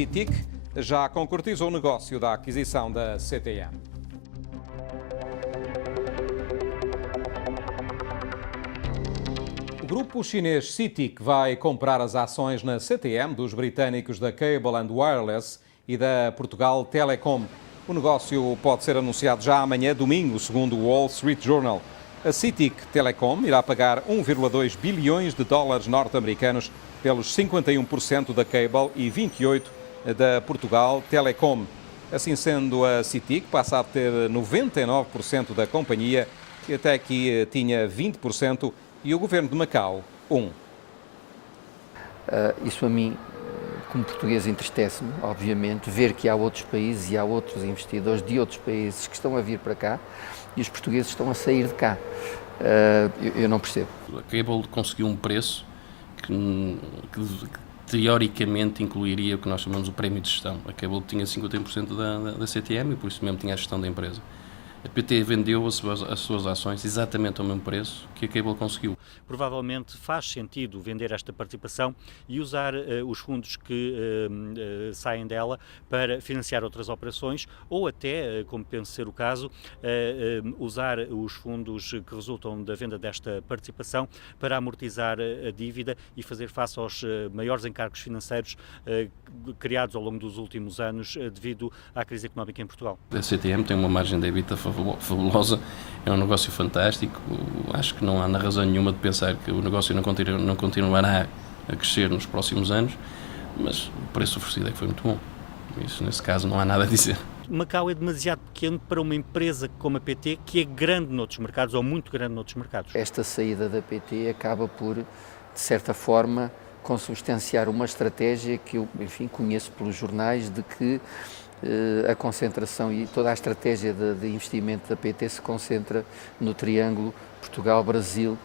CITIC já concretizou o negócio da aquisição da CTM. O grupo chinês CITIC vai comprar as ações na CTM dos britânicos da Cable and Wireless e da Portugal Telecom. O negócio pode ser anunciado já amanhã, domingo, segundo o Wall Street Journal. A CITIC Telecom irá pagar 1,2 bilhões de dólares norte-americanos pelos 51% da Cable e 28% da Portugal Telecom. Assim sendo, a CITIC passa a ter 99% da companhia, que até aqui tinha 20%, e o governo de Macau, 1%. Isso a mim, como português, entristece-me, obviamente, ver que há outros países e há outros investidores de outros países que estão a vir para cá e os portugueses estão a sair de cá. Eu não percebo. A Cable conseguiu um preço que teoricamente incluiria o que nós chamamos o prémio de gestão. A Cable tinha 51% da CTM e por isso mesmo tinha a gestão da empresa. A PT vendeu as suas ações exatamente ao mesmo preço que a Cable conseguiu. Provavelmente faz sentido vender esta participação e usar os fundos que saem dela para financiar outras operações ou até, como penso ser o caso, usar os fundos que resultam da venda desta participação para amortizar a dívida e fazer face aos maiores encargos financeiros criados ao longo dos últimos anos devido à crise económica em Portugal. A CTM tem uma margem de EBITDA fabulosa, é um negócio fantástico. Acho que não há razão nenhuma de pensar que o negócio não continuará a crescer nos próximos anos, mas o preço oferecido é que foi muito bom. Isso, nesse caso, não há nada a dizer. Macau é demasiado pequeno para uma empresa como a PT, que é grande noutros mercados, ou muito grande noutros mercados. Esta saída da PT acaba por, de certa forma, consubstanciar uma estratégia que eu, enfim, conheço pelos jornais, de que a concentração e toda a estratégia de investimento da PT se concentra no triângulo Portugal, Brasil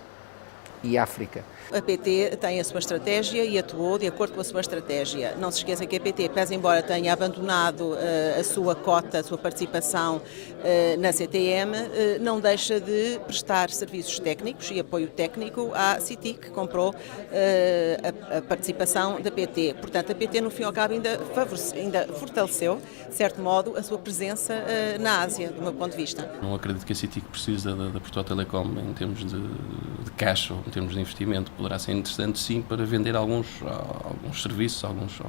e África. A PT tem a sua estratégia e atuou de acordo com a sua estratégia. Não se esqueça que a PT, pese embora tenha abandonado a sua cota, a sua participação na CTM, não deixa de prestar serviços técnicos e apoio técnico à CITIC, que comprou a participação da PT. Portanto, a PT, no fim e ao cabo, ainda fortaleceu, de certo modo, a sua presença na Ásia, do meu ponto de vista. Não acredito que a CITIC precise da Portugal Telecom em termos de caixa ou em termos de investimento. Poderá ser interessante, sim, para vender alguns serviços, alguns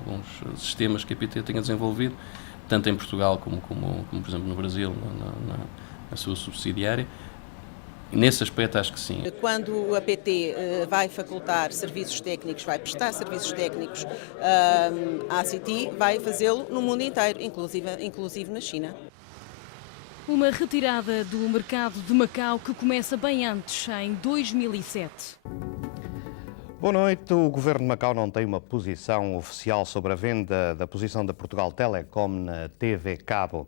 sistemas que a PT tenha desenvolvido, tanto em Portugal como por exemplo, no Brasil, na sua subsidiária. E nesse aspecto, acho que sim. Quando a PT vai facultar serviços técnicos, vai prestar serviços técnicos à CITIC, vai fazê-lo no mundo inteiro, inclusive na China. Uma retirada do mercado de Macau que começa bem antes, em 2007. Boa noite. O Governo de Macau não tem uma posição oficial sobre a venda da posição da Portugal Telecom na TV Cabo.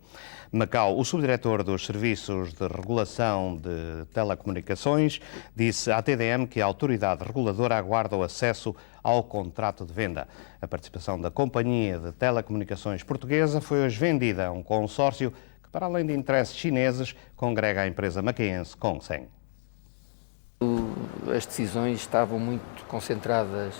Macau, o subdiretor dos Serviços de Regulação de Telecomunicações, disse à TDM que a autoridade reguladora aguarda o acesso ao contrato de venda. A participação da Companhia de Telecomunicações Portuguesa foi hoje vendida a um consórcio que, para além de interesses chineses, congrega a empresa macaense Congseng. As decisões estavam muito concentradas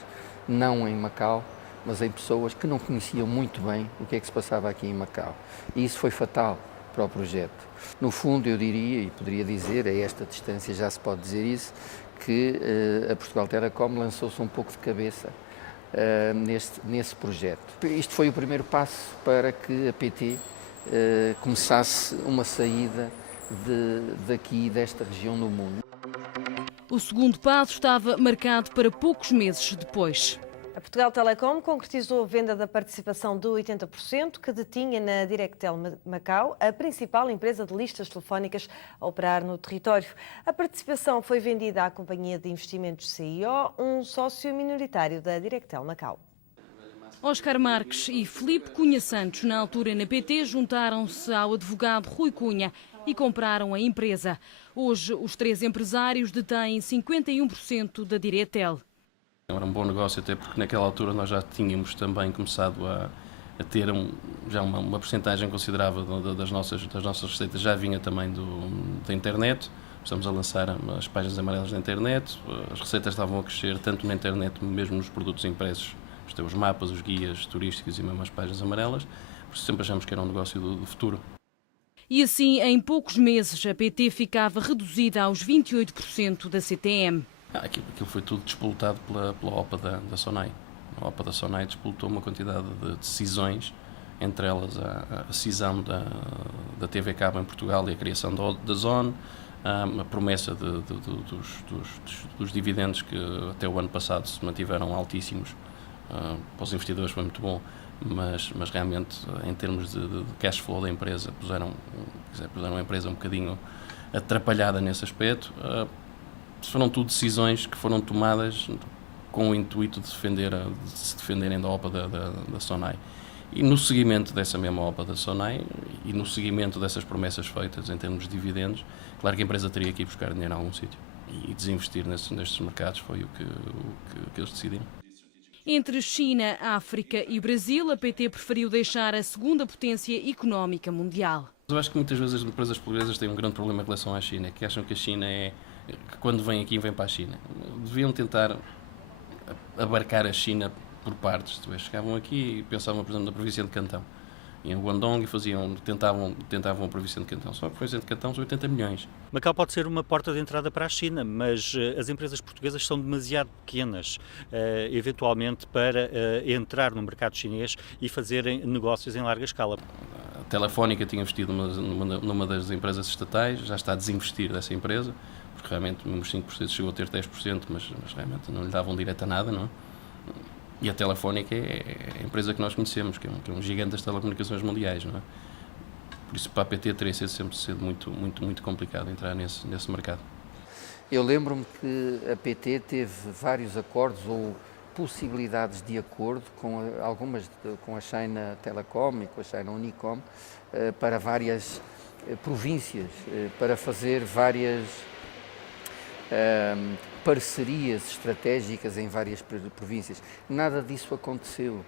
não em Macau, mas em pessoas que não conheciam muito bem o que é que se passava aqui em Macau. E isso foi fatal para o projeto. No fundo, eu diria, e poderia dizer, a esta distância já se pode dizer isso, que a Portugal Telecom lançou-se um pouco de cabeça nesse projeto. Isto foi o primeiro passo para que a PT começasse uma saída daqui, desta região no mundo. O segundo passo estava marcado para poucos meses depois. A Portugal Telecom concretizou a venda da participação de 80% que detinha na Directel Macau, a principal empresa de listas telefónicas a operar no território. A participação foi vendida à Companhia de Investimentos CIO, um sócio minoritário da Directel Macau. Óscar Marques e Filipe Cunha Santos, na altura na PT, juntaram-se ao advogado Rui Cunha e compraram a empresa. Hoje, os três empresários detêm 51% da Directel. Era um bom negócio, até porque naquela altura nós já tínhamos também começado a ter já uma percentagem considerável das nossas receitas, já vinha também da internet. Começamos a lançar as páginas amarelas da internet, as receitas estavam a crescer tanto na internet como mesmo nos produtos impressos Tem os mapas, os guias turísticos e mesmo as páginas amarelas, por isso sempre achamos que era um negócio do futuro. E assim, em poucos meses, a PT ficava reduzida aos 28% da CTM. Aquilo foi tudo despolutado pela OPA da SONAI. A OPA da SONAI despolutou uma quantidade de decisões, entre elas a cisão da TV Cabo em Portugal e a criação da Zone, a promessa dos dividendos que até o ano passado se mantiveram altíssimos. Para os investidores foi muito bom, mas realmente em termos de cash flow da empresa puseram a empresa um bocadinho atrapalhada nesse aspecto. Foram tudo decisões que foram tomadas com o intuito de se defenderem da OPA da SONAI. E no seguimento dessa mesma OPA da SONAI e no seguimento dessas promessas feitas em termos de dividendos, claro que a empresa teria que ir buscar dinheiro em algum sítio e desinvestir nestes mercados foi o que eles decidiram. Entre China, África e Brasil, a PT preferiu deixar a segunda potência económica mundial. Eu acho que muitas vezes as empresas portuguesas têm um grande problema em relação à China, que acham que a China que quando vem aqui, vem para a China. Deviam tentar abarcar a China por partes. Chegavam aqui e pensavam, por exemplo, na província de Cantão. Em Guangdong e tentavam a província de Cantão. Só a província de Cantão são 80 milhões. Macau pode ser uma porta de entrada para a China, mas as empresas portuguesas são demasiado pequenas, eventualmente, para entrar no mercado chinês e fazerem negócios em larga escala. A Telefónica tinha investido numa das empresas estatais, já está a desinvestir dessa empresa, porque realmente uns 5% chegou a ter 10%, mas realmente não lhe davam direito a nada, não é? E a Telefónica é a empresa que nós conhecemos, que é um gigante das telecomunicações mundiais, não é? Por isso, para a PT, teria sempre sido muito complicado entrar nesse mercado. Eu lembro-me que a PT teve vários acordos ou possibilidades de acordo com a China Telecom e com a China Unicom para várias províncias, para fazer várias parcerias estratégicas em várias províncias. Nada disso aconteceu.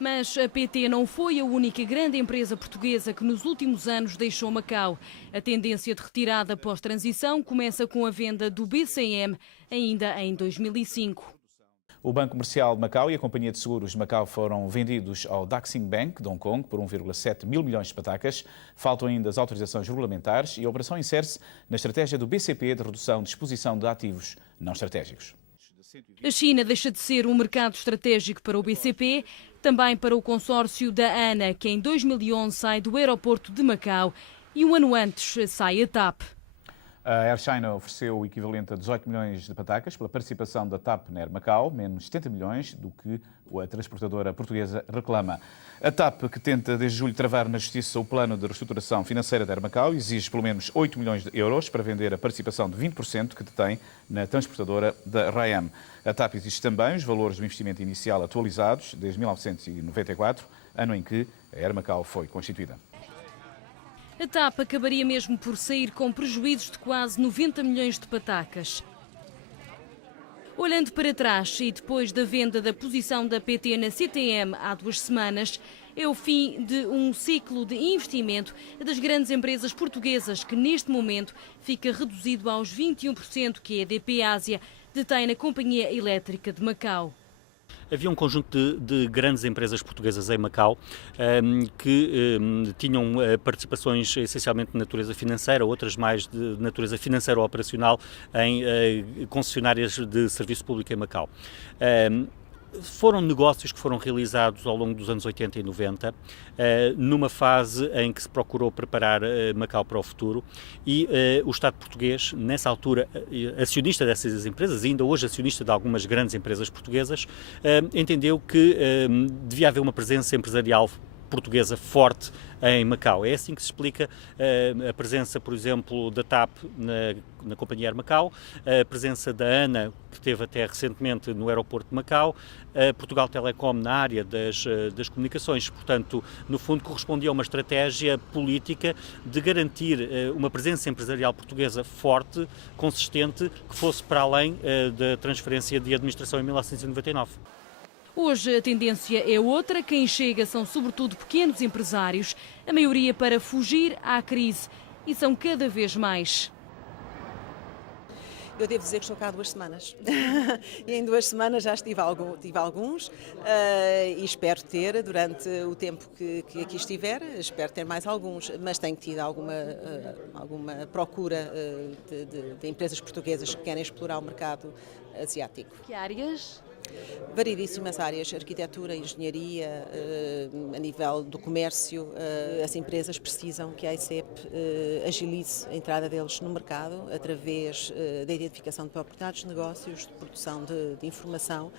Mas a PT não foi a única grande empresa portuguesa que nos últimos anos deixou Macau. A tendência de retirada pós-transição começa com a venda do BCM, ainda em 2005. O Banco Comercial de Macau e a Companhia de Seguros de Macau foram vendidos ao Daxing Bank de Hong Kong por 1,7 mil milhões de patacas. Faltam ainda as autorizações regulamentares e a operação insere-se na estratégia do BCP de redução de exposição de ativos não estratégicos. A China deixa de ser um mercado estratégico para o BCP, também para o consórcio da ANA, que em 2011 sai do aeroporto de Macau e um ano antes sai a TAP. A Air China ofereceu o equivalente a 18 milhões de patacas pela participação da TAP na Air Macau, menos 70 milhões do que a transportadora portuguesa reclama. A TAP, que tenta desde julho travar na Justiça o plano de reestruturação financeira da Air Macau, exige pelo menos 8 milhões de euros para vender a participação de 20% que detém na transportadora da Ryam. A TAP exige também os valores do investimento inicial atualizados desde 1994, ano em que a Air Macau foi constituída. A TAP acabaria mesmo por sair com prejuízos de quase 90 milhões de patacas. Olhando para trás e depois da venda da posição da PT na CTM há 2 semanas, é o fim de um ciclo de investimento das grandes empresas portuguesas que neste momento fica reduzido aos 21% que a EDP Ásia detém na Companhia Elétrica de Macau. Havia um conjunto de grandes empresas portuguesas em Macau que tinham participações essencialmente de natureza financeira, outras mais de natureza financeira ou operacional em concessionárias de serviço público em Macau. Foram negócios que foram realizados ao longo dos anos 80 e 90, numa fase em que se procurou preparar Macau para o futuro e o Estado português, nessa altura acionista dessas empresas, ainda hoje acionista de algumas grandes empresas portuguesas, entendeu que devia haver uma presença empresarial portuguesa forte em Macau. É assim que se explica a presença, por exemplo, da TAP na Companhia Air Macau, a presença da ANA, que esteve até recentemente no aeroporto de Macau, a Portugal Telecom na área das comunicações. Portanto, no fundo, correspondia a uma estratégia política de garantir uma presença empresarial portuguesa forte, consistente, que fosse para além da transferência de administração em 1999. Hoje a tendência é outra. Quem chega são sobretudo pequenos empresários, a maioria para fugir à crise, e são cada vez mais. Eu devo dizer que estou cá há 2 semanas e em 2 semanas já tive alguns e espero ter, durante o tempo que aqui estiver, espero ter mais alguns, mas tenho tido alguma procura de empresas portuguesas que querem explorar o mercado asiático. Que áreas? Variedíssimas áreas, arquitetura, engenharia, a nível do comércio. As empresas precisam que a ICEP agilize a entrada deles no mercado através da identificação de oportunidades de negócios, de produção de informação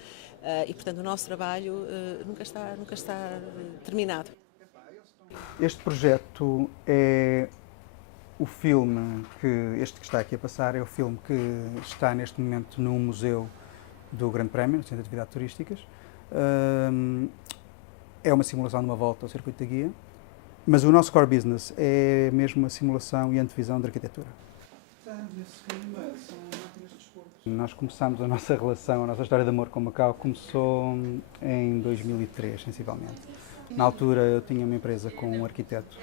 e, portanto, o nosso trabalho nunca está terminado. Este projeto é o filme este que está aqui a passar, é o filme que está neste momento no museu do Grande Prémio, no Centro de Atividades Turísticas. É uma simulação de uma volta ao circuito da guia, mas o nosso core business é mesmo a simulação e a antevisão da arquitetura. Nós começamos a nossa relação, a nossa história de amor com Macau começou em 2003, sensivelmente. Na altura eu tinha uma empresa com um arquiteto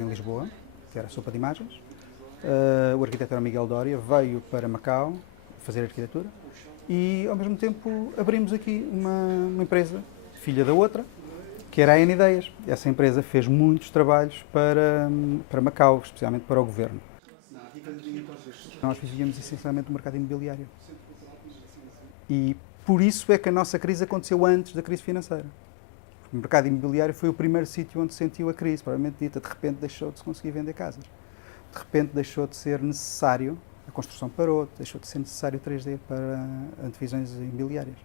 em Lisboa, que era a Sopa de Imagens. O arquiteto era Miguel Dória, veio para Macau fazer arquitetura. E, ao mesmo tempo, abrimos aqui uma empresa, filha da outra, que era a N Ideias. Essa empresa fez muitos trabalhos para Macau, especialmente para o governo. Nós vivíamos essencialmente no mercado imobiliário. E por isso é que a nossa crise aconteceu antes da crise financeira. O mercado imobiliário foi o primeiro sítio onde sentiu a crise, provavelmente dita. De repente deixou de se conseguir vender casas. De repente deixou de ser necessário. A construção parou, deixou de ser necessário 3D para antevisões imobiliárias.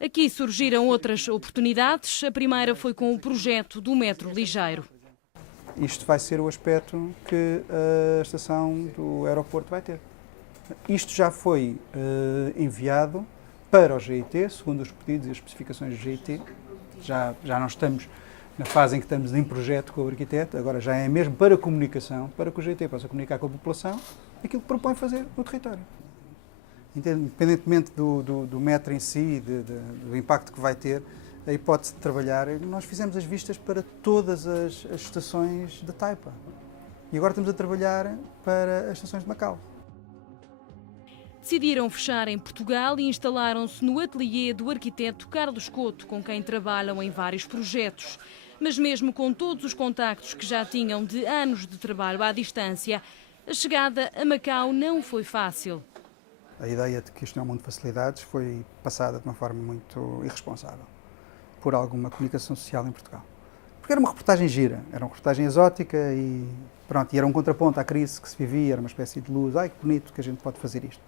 Aqui surgiram outras oportunidades. A primeira foi com o projeto do metro ligeiro. Isto vai ser o aspecto que a estação do aeroporto vai ter. Isto já foi enviado para o GIT, segundo os pedidos e as especificações do GIT. Já não estamos na fase em que estamos em projeto com o arquiteto, agora já é mesmo para comunicação, para que o GIT possa comunicar com a população aquilo que propõe fazer no território. Independentemente do metro em si, do impacto que vai ter, a hipótese de trabalhar, nós fizemos as vistas para todas as estações da Taipa. E agora estamos a trabalhar para as estações de Macau. Decidiram fechar em Portugal e instalaram-se no ateliê do arquiteto Carlos Couto, com quem trabalham em vários projetos. Mas mesmo com todos os contactos que já tinham de anos de trabalho à distância, a chegada a Macau não foi fácil. A ideia de que isto não é um mundo de facilidades foi passada de uma forma muito irresponsável por alguma comunicação social em Portugal. Porque era uma reportagem gira, era uma reportagem exótica e pronto, e era um contraponto à crise que se vivia, era uma espécie de luz. Ai, que bonito que a gente pode fazer isto.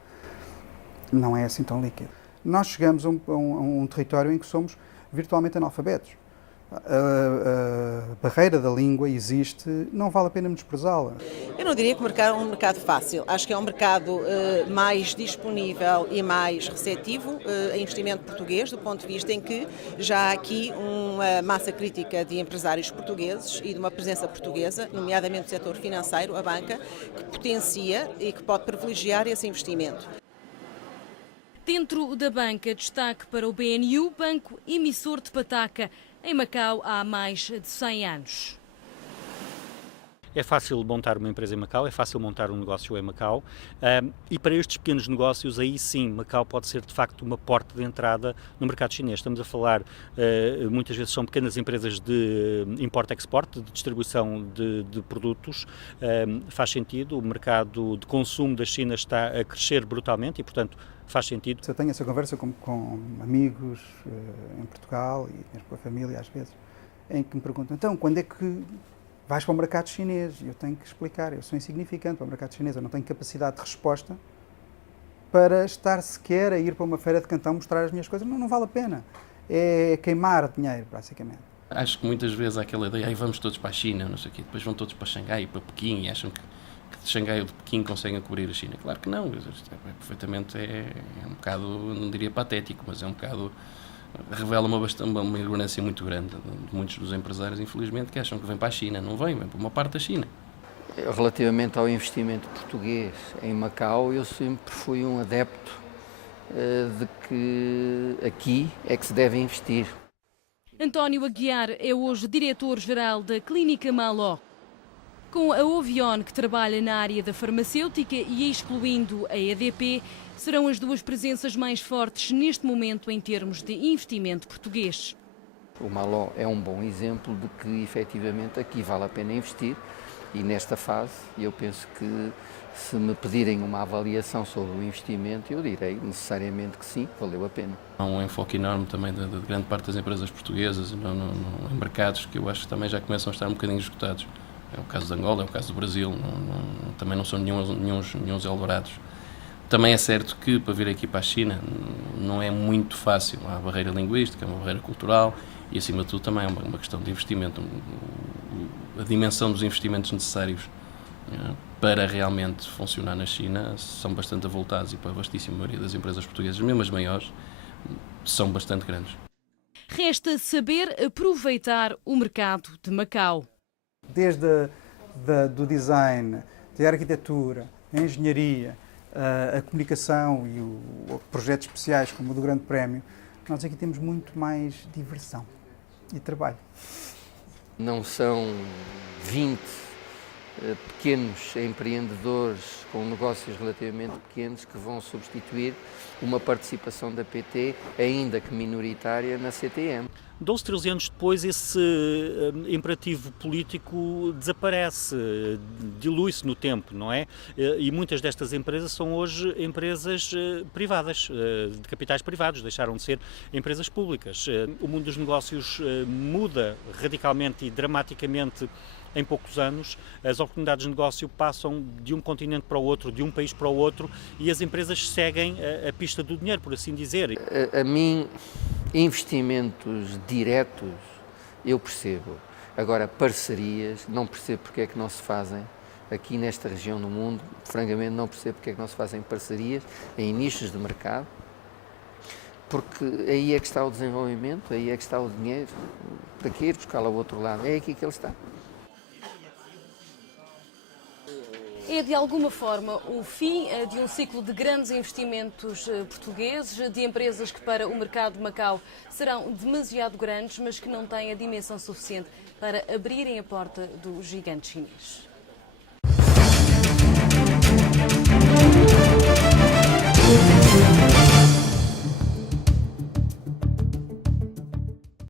Não é assim tão líquido. Nós chegamos a um território em que somos virtualmente analfabetos. A barreira da língua existe, não vale a pena desprezá-la. Eu não diria que o mercado é um mercado fácil. Acho que é um mercado mais disponível e mais receptivo a investimento português, do ponto de vista em que já há aqui uma massa crítica de empresários portugueses e de uma presença portuguesa, nomeadamente do setor financeiro, a banca, que potencia e que pode privilegiar esse investimento. Dentro da banca, destaque para o BNU, banco emissor de pataca, em Macau há mais de 100 anos. É fácil montar uma empresa em Macau, é fácil montar um negócio em Macau e para estes pequenos negócios aí sim, Macau pode ser de facto uma porta de entrada no mercado chinês. Estamos a falar, muitas vezes são pequenas empresas de import-export, de distribuição de produtos, faz sentido, o mercado de consumo da China está a crescer brutalmente e portanto faz sentido. Eu tenho essa conversa com amigos em Portugal e mesmo com a família às vezes, em que me perguntam, então quando é que vais para o mercado chinês? E eu tenho que explicar, eu sou insignificante para o mercado chinês, eu não tenho capacidade de resposta para estar sequer a ir para uma feira de Cantão mostrar as minhas coisas. Não vale a pena. É queimar dinheiro, basicamente. Acho que muitas vezes há aquela ideia, vamos todos para a China, não sei o quê, depois vão todos para Xangai, para Pequim, e acham que de Xangai ou de Pequim conseguem cobrir a China. Claro que não, perfeitamente é um bocado, não diria patético, mas é um bocado, revela uma ignorância muito grande de muitos dos empresários, infelizmente, que acham que vem para a China. Não vem para uma parte da China. Relativamente ao investimento português em Macau, eu sempre fui um adepto de que aqui é que se deve investir. António Aguiar é hoje diretor-geral da Clínica Maló. Com a Ovion, que trabalha na área da farmacêutica, e excluindo a EDP, serão as duas presenças mais fortes neste momento em termos de investimento português. O Maló é um bom exemplo de que efetivamente aqui vale a pena investir, e nesta fase eu penso que se me pedirem uma avaliação sobre o investimento, eu direi necessariamente que sim, valeu a pena. Há um enfoque enorme também de grande parte das empresas portuguesas em mercados que eu acho que também já começam a estar um bocadinho esgotados. É o caso de Angola, é o caso do Brasil, também não são nenhuns Eldorados. Também é certo que para vir aqui para a China não é muito fácil. Há a barreira linguística, uma barreira cultural e, acima de tudo, também é uma questão de investimento. A dimensão dos investimentos necessários para realmente funcionar na China são bastante avultados, e para a vastíssima maioria das empresas portuguesas, mesmo as maiores, são bastante grandes. Resta saber aproveitar o mercado de Macau. Desde do design, da arquitetura, a engenharia, a comunicação e projetos especiais como o do Grande Prémio, nós aqui temos muito mais diversão e trabalho. Não são 20 pequenos empreendedores com negócios relativamente pequenos que vão substituir uma participação da PT, ainda que minoritária, na CTM. 12, 13 anos depois, esse imperativo político desaparece, dilui-se no tempo, não é? E muitas destas empresas são hoje empresas privadas, de capitais privados, deixaram de ser empresas públicas. O mundo dos negócios muda radicalmente e dramaticamente em poucos anos. As oportunidades de negócio passam de um continente para o outro, de um país para o outro, e as empresas seguem a pista do dinheiro, por assim dizer. A mim, investimentos diretos, eu percebo. Agora, parcerias, não percebo porque é que não se fazem aqui nesta região do mundo. Francamente, não percebo porque é que não se fazem parcerias em nichos de mercado, porque aí é que está o desenvolvimento, aí é que está o dinheiro. Para que ir buscar ao outro lado? É aqui que ele está. É, de alguma forma, o fim de um ciclo de grandes investimentos portugueses, de empresas que para o mercado de Macau serão demasiado grandes, mas que não têm a dimensão suficiente para abrirem a porta do gigante chinês.